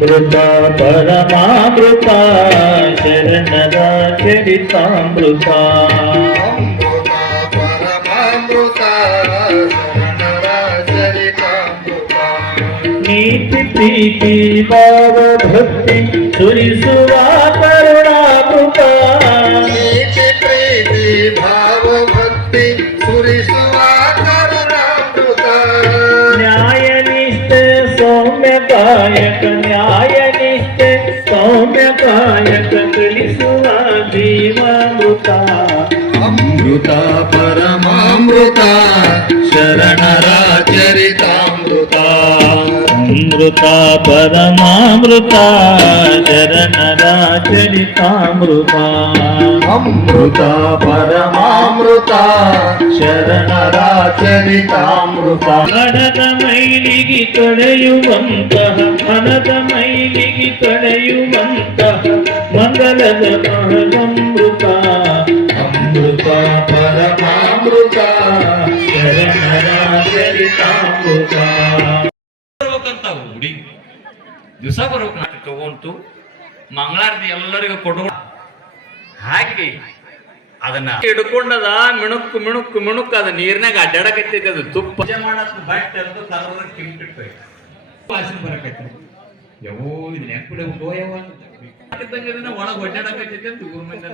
కృపా పరమా కృపా శరణదా చరితామృతా నీతి ప్రీతి భావ భక్తి సురిసువాత ಶರಣರ ಚರಿತಾಮೃತ ಅಮೃತ ಪರಮಾಮೃತ ಶರಣರ ಚರಿತಾಮೃತ ಅಮೃತ ಪರಮಾಮೃತ ಶರಣರ ಚರಿತಾಮೃತ ಮನದ ಮೈಲಿಗೆ ತೊಳೆಯುವಂತಹ ಮನದ ಮೈಲಿಗೆ ತೊಳೆಯುವಂತಹ ಮಂಗಲದ ಮಹದಮೃತ ಅಮೃತ ಪರಮಾಮೃತ ಶರಣರ ಚರಿತಾಮೃತ ಬರ್ಬೇಕಂತ ಹುಡಿ ದಿವಸ ಬರ್ಬೇಕು ನಾನು ತಗೊಂತು ಮಂಗಳಾರತಿ ಎಲ್ಲರಿಗೂ ಕೊಡು. ಹಾಕಿ ಅದನ್ನ ಹಿಡ್ಕೊಂಡದ ಮಿಣುಕು ಮಿಣುಕು ಮಿಣುಕ್ ಅದ ನೀರ್ನಾಗ ಅಡ್ಡಾಡಕತ್ತೈತಿ ಅದು ತುಪ್ಪ. ಪೂಜೆ ಮಾಡಕ್ ಬಟ್ಟೆ ಅಂತ ಕಲರ್ ಕಿಂಪಿಟ್ಟು ವಾಸನೆ ಬರಕೈತಿ ಯಾವೋ ನೆನಪಿಡ ಗೋಯವ ಒಳಗ್ ಒಡ್ಡಾಡಕತ್ತೈತಿ ಅಂತ ಊರ್ ಮಂದಿ.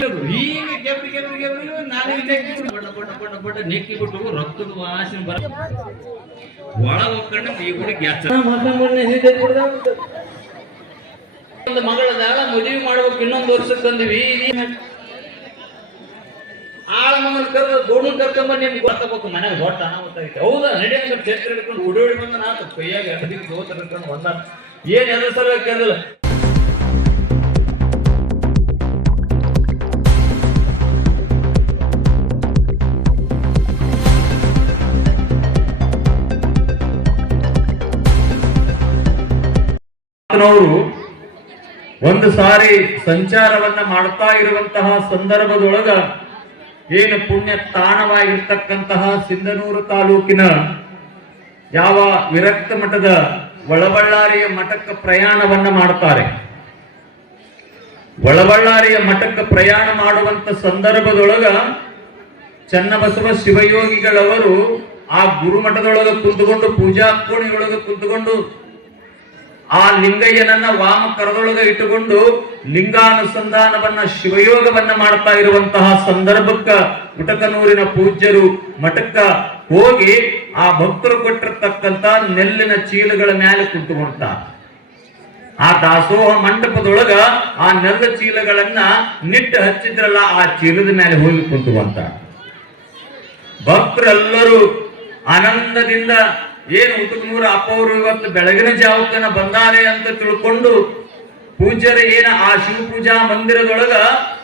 ಹೀಗೆ ಗೆಬ್ರಿ ಗೆಬ್ರಿ ಗೆಬ್ರಿ ನಾನು ಇಲ್ಲೇ ಕಿತ್ತು ಬಡ ಬಡ ಬಡ ಬಡ ನೆಕ್ಕಿ ಬಿಟ್ಟು ರಕ್ತದ ವಾಸನೆ ಬರ ಒಳಗ್ ಹೋಗ್ಕೊಂಡು ಈ ಹುಡುಗಿ ಗ್ಯಾಸ್ ಒಂದು ಮಗಳದಾಳ ಮದುವೆ ಮಾಡ್ಬೇಕು ಇನ್ನೊಂದು ವರ್ಷಕ್ಕೆ ಬಂದಿವಿ ಆಳ ಮಗನ ಕರ್ ಗೋಡು ಕರ್ಕೊಂಬ ನಿಮ್ಗೆ ಗೊತ್ತಾಗಬೇಕು ಮನೆಗೆ ದೊಡ್ಡ ಅನಾಹುತ ಐತೆ ಹೌದಾ? ನಡಿ ಅಂತ ಛತ್ರ ಹಿಡ್ಕೊಂಡು ಓಡಿ ಓಡಿ ಬಂದ ನಾ ಕೈಯಾಗ ಅಡಿಗೆ ಹೋಗ್ತಾರೆ ಒಂದ ಏನ್ ಎಲ್ಲ ಸಲ ಕೇಳಿಲ್ಲ ಅವರು ಒಂದು ಸಾರಿ ಸಂಚಾರವನ್ನ ಮಾಡ್ತಾ ಇರುವಂತಹ ಸಂದರ್ಭದೊಳಗ ಏನು ಪುಣ್ಯ ತಾಣವಾಗಿರ್ತಕ್ಕಂತಹ ಸಿಂಧನೂರು ತಾಲೂಕಿನ ಯಾವ ವಿರಕ್ತ ಮಠದ ಒಳಬಳ್ಳಾರಿಯ ಮಠಕ್ಕೆ ಪ್ರಯಾಣವನ್ನ ಮಾಡ್ತಾರೆ. ಒಳಬಳ್ಳಾರಿಯ ಮಠಕ್ಕೆ ಪ್ರಯಾಣ ಮಾಡುವಂತ ಸಂದರ್ಭದೊಳಗ ಚನ್ನಬಸವ ಶಿವಯೋಗಿಗಳವರು ಆ ಗುರುಮಠದೊಳಗ ಕುಂತುಕೊಂಡು ಪೂಜಾ ಕೋಣಿಯೊಳಗ ಕುಂತುಕೊಂಡು ಆ ಲಿಂಗಯ್ಯನನ್ನ ವಾಮ ಕರದೊಳಗ ಇಟ್ಟುಕೊಂಡು ಲಿಂಗಾನುಸಂಧಾನವನ್ನ ಶಿವಯೋಗವನ್ನ ಮಾಡ್ತಾ ಇರುವಂತಹ ಸಂದರ್ಭಕ್ಕ ಉಟಕನೂರಿನ ಪೂಜ್ಯರು ಮಠಕ್ಕ ಹೋಗಿ ಆ ಭಕ್ತರು ಕೊಟ್ಟಿರ್ತಕ್ಕಂತ ನೆಲ್ಲಿನ ಚೀಲಗಳ ಮೇಲೆ ಕುಂತುಕೊಂಡ್ತಾರೆ ಆ ದಾಸೋಹ ಮಂಟಪದೊಳಗ ಆ ನೆಲ್ಲ ಚೀಲಗಳನ್ನ ನಿಟ್ಟು ಹಚ್ಚಿದ್ರಲ್ಲ, ಆ ಚೀಲದ ಮೇಲೆ ಹೋಗಿ ಕುಂತುವಂತ ಭಕ್ತರೆಲ್ಲರೂ ಆನಂದದಿಂದ ಏನು ಉತ್ತಮೂರ ಅಪ್ಪ ಅವರು ಇವತ್ತು ಬೆಳಗಿನ ಜಾವಕನ ಬಂದಾರೆ ಅಂತ ತಿಳ್ಕೊಂಡು ಪೂಜ್ಯರ ಏನ ಆ ಶಿವ ಪೂಜಾ ಮಂದಿರದೊಳಗ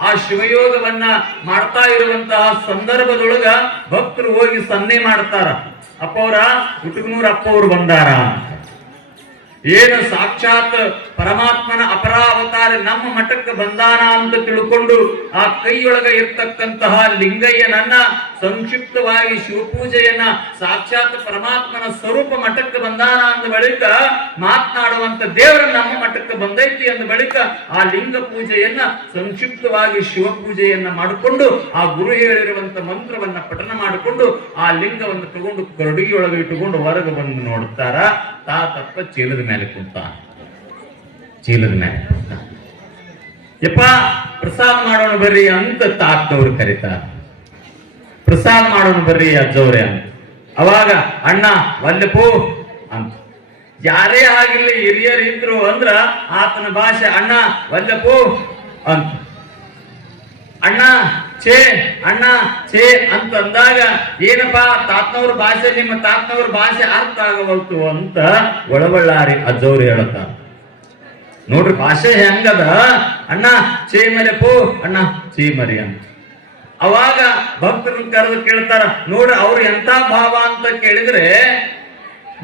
ಆ ಶಿವಯೋಗವನ್ನ ಮಾಡ್ತಾ ಇರುವಂತಹ ಸಂದರ್ಭದೊಳಗ ಭಕ್ತರು ಹೋಗಿ ಸನ್ನೆ ಮಾಡ್ತಾರ ಅಪ್ಪ ಅವರ ಉಟುಕನೂರ ಅಪ್ಪ ಬಂದಾರ. ಏನು ಸಾಕ್ಷಾತ್ ಪರಮಾತ್ಮನ ಅಪರಾವತಾರ ನಮ್ಮ ಮಠಕ್ಕೆ ಬಂದಾನ ಅಂತ ತಿಳ್ಕೊಂಡು ಆ ಕೈಯೊಳಗ ಇರ್ತಕ್ಕಂತಹ ಲಿಂಗಯ್ಯನನ್ನ, ಸಂಕ್ಷಿಪ್ತವಾಗಿ ಶಿವಪೂಜೆಯನ್ನ, ಸಾಕ್ಷಾತ್ ಪರಮಾತ್ಮನ ಸ್ವರೂಪ ಮಠಕ್ಕೆ ಬಂದಾನ ಅಂದ ಬಳಿಕ ಮಾತನಾಡುವಂತ ದೇವರ ನಮ್ಮ ಮಠಕ್ಕೆ ಬಂದೈತಿ ಅಂದ ಬಳಿಕ ಆ ಲಿಂಗ ಪೂಜೆಯನ್ನ, ಸಂಕ್ಷಿಪ್ತವಾಗಿ ಶಿವಪೂಜೆಯನ್ನ ಮಾಡಿಕೊಂಡು ಆ ಗುರು ಹೇಳಿರುವಂತ ಮಂತ್ರವನ್ನ ಪಠನ ಮಾಡಿಕೊಂಡು ಆ ಲಿಂಗವನ್ನು ತಗೊಂಡು ಕರಡಿಯೊಳಗೆ ಇಟ್ಟುಕೊಂಡು ಹೊರಗೆ ಬಂದು ನೋಡ್ತಾರ. ತಾ ತಪ್ಪ ಚೀಲದ ಮೇಲೆ ಕುಂತ ಚೀಲದ ಮ್ಯಾಗ ಯಪ್ಪ, ಪ್ರಸಾದ ಮಾಡೋಣ ಬರ್ರಿ ಅಂತ ತಾತವ್ರು ಕರೀತಾರ. ಪ್ರಸಾದ ಮಾಡೋಣ ಬರ್ರಿ ಅಜ್ಜವ್ರೆ ಅಂತ. ಅವಾಗ, ಅಣ್ಣ ವಲ್ಲಪು ಅಂತ. ಯಾರೇ ಆಗಿರ್ಲಿ ಹಿರಿಯರು ಇದ್ರು ಅಂದ್ರ ಆತನ ಭಾಷೆ, ಅಣ್ಣ ವಲ್ಲಪು ಅಂತ. ಅಣ್ಣ, ಛೇ ಅಣ್ಣ, ಛೇ ಅಂತ ಅಂದಾಗ, ಏನಪ್ಪಾ, ತಾತನವ್ರ ಭಾಷೆ, ನಿಮ್ಮ ತಾತನವ್ರ ಭಾಷೆ ಅರ್ಥ ಆಗವಲ್ತು ಅಂತ ಒಳಬಳ್ಳಾರಿ ಅಜ್ಜವ್ರು ಹೇಳುತ್ತಾರ. ನೋಡ್ರಿ ಭಾಷೆ ಹೆಂಗದ? ಅಣ್ಣ ಛೇ ಮೇಲೆ ಪೋ, ಅಣ್ಣ ಛೇ ಮರಿ ಅಂತ. ಅವಾಗ ಭಕ್ತರನ್ನ ಕರೆದು ಕೇಳ್ತಾರ, ನೋಡ್ರಿ ಅವ್ರು ಎಂತ ಭಾವ ಅಂತ ಕೇಳಿದ್ರೆ,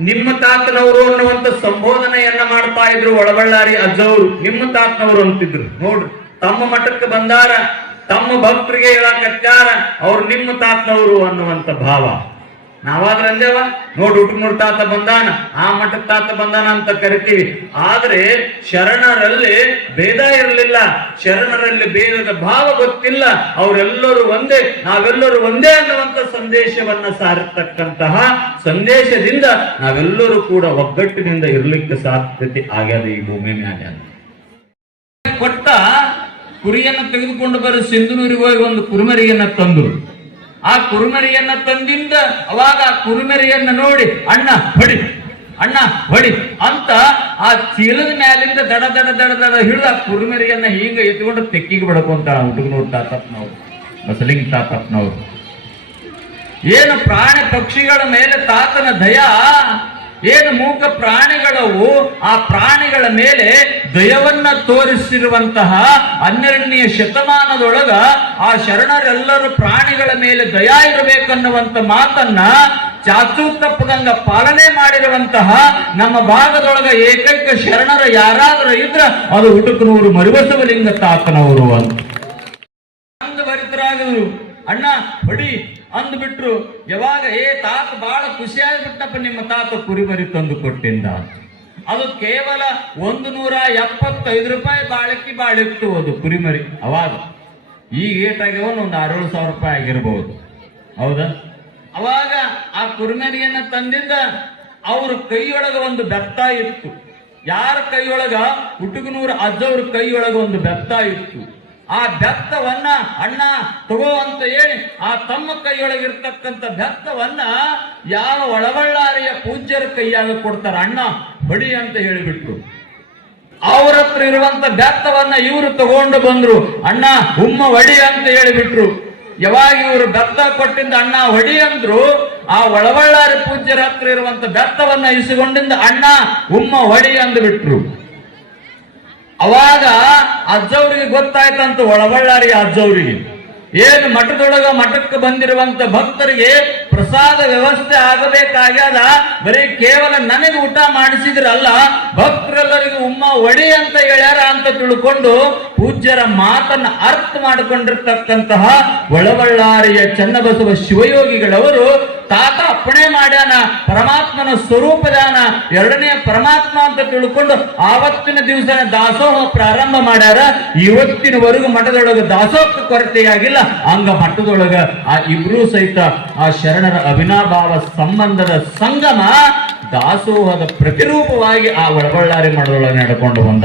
ನಿಮ್ಮ ತಾತನವರು ಅನ್ನುವಂತ ಸಂಬೋಧನೆಯನ್ನ ಮಾಡ್ತಾ ಇದ್ರು ಒಳಬಳ್ಳಾರಿ ಅಜ್ಜವರು, ನಿಮ್ಮ ತಾತನವರು ಅಂತಿದ್ರು. ನೋಡ್ರಿ, ತಮ್ಮ ಮಠಕ್ಕೆ ಬಂದಾರ, ತಮ್ಮ ಭಕ್ತರಿಗೆ ಹೇಳಕತ್ತಾರ ಅವ್ರು ನಿಮ್ಮ ತಾತನವರು ಅನ್ನುವಂತ ಭಾವ. ನಾವಾದ್ರ ಅಂದೇವ, ನೋಡ್ ಹುಟ್ಟುನೂರ್ ತಾತ ಬಂದಾನ, ಆ ಮಠದ ತಾತ ಬಂದಾನ ಅಂತ ಕರಿತೀವಿ. ಆದ್ರೆ ಶರಣರಲ್ಲಿ ಭೇದ ಇರಲಿಲ್ಲ, ಶರಣರಲ್ಲಿ ಭೇದದ ಭಾವ ಗೊತ್ತಿಲ್ಲ, ಅವರೆಲ್ಲರೂ ಒಂದೇ, ನಾವೆಲ್ಲರೂ ಒಂದೇ ಅನ್ನುವಂತ ಸಂದೇಶವನ್ನ ಸಾರತಕ್ಕಂತಹ ಸಂದೇಶದಿಂದ ನಾವೆಲ್ಲರೂ ಕೂಡ ಒಗ್ಗಟ್ಟಿನಿಂದ ಇರಲಿಕ್ಕೆ ಸಾಧ್ಯತೆ ಆಗ್ಯದ ಈ ಭೂಮಿ ಅಂತ. ಕೊಟ್ಟ ಕುರಿಯನ್ನ ತೆಗೆದುಕೊಂಡು ಬರೋ ಸಿಂಧನೂರಿಗೆ ಹೋಗಿ ಒಂದು ಕುರುಮರಿಯನ್ನ ತಂದ್ರು. ಆ ಕುರುಮರಿಯನ್ನ ತಂದಿಂದ ಅವಾಗ ಆ ಕುರುಮರಿಯನ್ನ ನೋಡಿ, ಅಣ್ಣ, ಹೊಡಿ ಅಣ್ಣ, ಹೊಡಿ ಅಂತ ಆ ಚೀಲದ ಮ್ಯಾಲಿಂದ ದಡ ದಡ ದಡ ದಡ ಹಿಡಿದು ಆ ಕುರುಮರಿಯನ್ನ ಹೀಗ ಎತ್ಕೊಂಡು ತೆಕ್ಕಿಗೆ ಬಿಡಕೊಂತ ಹುಡುಗನವ್ರು ತಾತಪ್ಪನವ್ರು, ಬಸಲಿಂಗ್ ತಾತಪ್ಪನವ್ರು. ಏನು ಪ್ರಾಣಿ ಪಕ್ಷಿಗಳ ಮೇಲೆ ತಾತನ ದಯ ಏನು ಮೂಕ ಪ್ರಾಣಿಗಳವು ಆ ಪ್ರಾಣಿಗಳ ಮೇಲೆ ದಯವನ್ನ ತೋರಿಸಿರುವಂತಹ ಹನ್ನೆರಡನೆಯ ಶತಮಾನದೊಳಗ ಆ ಶರಣರೆಲ್ಲರೂ ಪ್ರಾಣಿಗಳ ಮೇಲೆ ದಯಾ ಇರಬೇಕನ್ನುವಂತ ಮಾತನ್ನ ಚಾಚು ತಪ್ಪದಂಗ ಪಾಲನೆ ಮಾಡಿರುವಂತಹ ನಮ್ಮ ಭಾಗದೊಳಗ ಏಕೈಕ ಶರಣರ ಯಾರಾದರೂ ಇದ್ರ ಅದು ಹುಡುಕನೂರು ಮರುಬಸವಲಿಂಗ ತಾತನವರು ಅಂತ. ಭರಿತರಾಗರು ಅಣ್ಣ, ಹೊಡಿ ಅಂದ್ಬಿಟ್ರು, ಯಾವಾಗ ಏ ತಾತ ಬಹಳ ಖುಷಿಯಾಗ್ಬಿಟ್ಟಪ್ಪ ನಿಮ್ಮ ತಾತ ಕುರಿಮರಿ ತಂದು ಕೊಟ್ಟಿಂದ. ಅದು ಕೇವಲ ಒಂದು ನೂರ ಎಪ್ಪತ್ತೈದು ರೂಪಾಯಿ ಬಾಳಕ್ಕಿ ಬಾಳಿತ್ತು ಅದು ಕುರಿಮರಿ ಅವಾಗ. ಈಗ ಏಟಾಗ್ಯಾವ ಒಂದು ಆರೇಳು ಸಾವಿರ ರೂಪಾಯಿ ಆಗಿರ್ಬೋದು. ಹೌದಾ? ಅವಾಗ ಆ ಕುರಿಮರಿಯನ್ನ ತಂದಿದ್ದ ಅವ್ರ ಕೈಯೊಳಗ ಒಂದು ಬೆತ್ತ ಇತ್ತು. ಯಾರ ಕೈಯೊಳಗ? ಹುಟ್ಟುಗನೂರ ಅಜ್ಜವ್ರ ಕೈಯೊಳಗ ಒಂದು ಬೆತ್ತ ಇತ್ತು. ಆ ಬೆತ್ತವನ್ನ ಅಣ್ಣ ತಗೋ ಅಂತ ಹೇಳಿ ಆ ತಮ್ಮ ಕೈಯೊಳಗಿರ್ತಕ್ಕಂಥ ಬೆತ್ತವನ್ನ ಯಾವ ಒಳಬಳ್ಳಾರಿಯ ಪೂಜ್ಯರ ಕೈಯಾಗ ಕೊಡ್ತಾರ ಅಣ್ಣ, ಬಡಿ ಅಂತ ಹೇಳಿಬಿಟ್ರು. ಅವ್ರ ಹತ್ರ ಇರುವಂತ ಬೆತ್ತವನ್ನ ಇವರು ತಗೊಂಡು ಬಂದ್ರು. ಅಣ್ಣ ಹುಮ್ಮ ಒಡಿ ಅಂತ ಹೇಳಿಬಿಟ್ರು. ಯಾವಾಗ ಇವರು ಬೆತ್ತ ಕೊಟ್ಟಿಂದ ಅಣ್ಣ ಹೊಡಿ ಅಂದ್ರು, ಆ ಒಳಬಳ್ಳಾರಿ ಪೂಜ್ಯರ ಹತ್ರ ಇರುವಂತ ಬೆತ್ತವನ್ನ ಇಸಿಕೊಂಡಿಂದ ಅಣ್ಣ ಹುಮ್ಮ ಹೊಡಿ ಅಂದು ಬಿಟ್ರು ಅವಾಗ ಅಜ್ಜವ್ರಿಗೆ ಗೊತ್ತಾಯ್ತಂತ ಒಳಬಳ್ಳಾರಿ ಅಜ್ಜವ್ರಿಗೆ. ಏನು ಮಠದೊಳಗ ಮಠಕ್ಕೆ ಬಂದಿರುವಂತ ಭಕ್ತರಿಗೆ ಪ್ರಸಾದ ವ್ಯವಸ್ಥೆ ಆಗಬೇಕಾಗ್ಯದ? ಬರೀ ಕೇವಲ ನನಗೆ ಊಟ ಮಾಡಿಸಿದ್ರಲ್ಲ, ಭಕ್ತರೆಲ್ಲರಿಗೂ ಉಮ್ಮ ಒಡಿ ಅಂತ ಹೇಳ್ಯಾರ ಅಂತ ತಿಳ್ಕೊಂಡು ಪೂಜ್ಯರ ಮಾತನ್ನ ಅರ್ಥ ಮಾಡಿಕೊಂಡಿರ್ತಕ್ಕಂತಹ ಒಳಬಳ್ಳಾರಿಯ ಚನ್ನಬಸವ ಶಿವಯೋಗಿಗಳವರು ತಾತ ಅಪ್ಪಣೆ ಮಾಡ್ಯಾನ, ಪರಮಾತ್ಮನ ಸ್ವರೂಪದಾನ, ಎರಡನೇ ಪರಮಾತ್ಮ ಅಂತ ತಿಳ್ಕೊಂಡು ಆವತ್ತಿನ ದಿವಸ ದಾಸೋಹ ಪ್ರಾರಂಭ ಮಾಡ್ಯಾರ. ಇವತ್ತಿನವರೆಗೂ ಮಠದೊಳಗ ದಾಸೋಹಕ್ಕೆ ಕೊರತೆಯಾಗಿಲ್ಲ. ಅಂಗ ಮಠದೊಳಗ ಆ ಇಬ್ರು ಸಹಿತ ಆ ಶರಣರ ಅವಿನಾಭಾವ ಸಂಬಂಧದ ಸಂಗಮ ದಾಸೋಹದ ಪ್ರತಿರೂಪವಾಗಿ ಆ ಒಳಬಳ್ಳಾರಿ ಮಠದೊಳಗೆ ನಡ್ಕೊಂಡು ಬಂದ